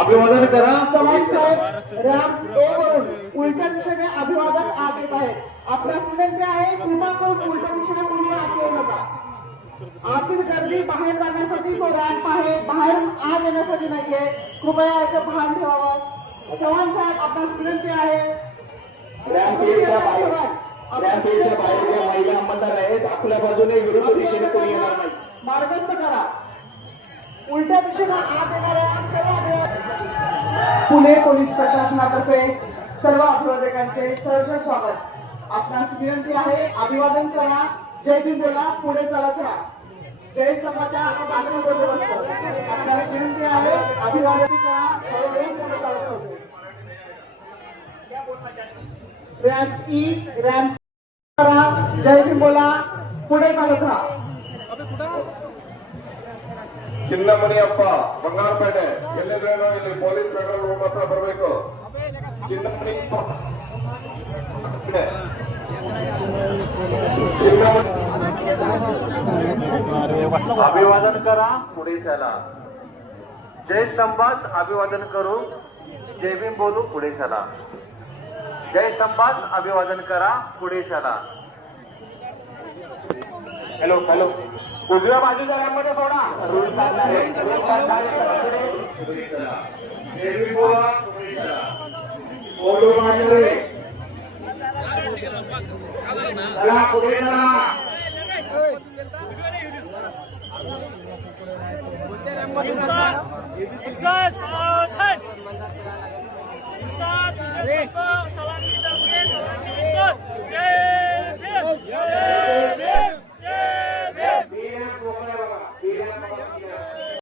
अभिवादन करा। चव्हाण साहेब रॅम्प ए वरून उलट्या दिशेने अभिवादन आत येत आहे। आपल्या विनंती आहे कृपा करून उलट्या दिशेने कोणी आत येऊ नका। आतील गर्दी बाहेर जाण्यासाठी तो रॅम्प आहे, बाहेर आत येण्यासाठी नाहीये। कृपया याचं भान ठेवावं। चव्हाण साहेब आपल्यास विनंती आहे रॅम्प एच्या बाहेर ज्या महिला अंमलदार आहेत आपल्या बाजूने विरुद्ध दिशेने कोणी येणार नाही, मार्गस्थ करा। उलट्या दिशेने आत येणाऱ्या पुणे पोलीस प्रशासनातर्फे सर्व अभिवादकांचे सहर्ष स्वागत। आपणास विनंती आहे अभिवादन करा, जय भीम बोला, पुढे चालत राहा। जय समाच्या आपल्याला विनंती आहे अभिवादन करा, पुढे चालत राहा। रॅम्प ई रॅम्प करा, जय भीम बोला, पुढे चालत राहा। ಚಿನ್ನಮಣಿಯಪ್ಪ ಬಂಗಾರಪೇಟೆ ಎಲ್ಲಿದ್ದೇನೋ ಇಲ್ಲಿ ಪೊಲೀಸ್ ಕಂಟ್ರೋಲ್ ರೂಮ್ ಹತ್ರ ಬರಬೇಕು। ಚಿನ್ನಮಣಿಯಪ್ಪ अभिवादन करा, पुढे चला। जय स्तंभास अभिवादन करू, जय भीम बोलू, पुढे चला। जय स्तंभास अभिवादन करा, पुढे चला। हॅलो हॅलो, उजव्या बाजूच्या रॅम्पमध्ये सोडा। रूल चालणार आहे, जय भीम बोला, पुढे चला। बोलू मांजरे चला, पुढे चला।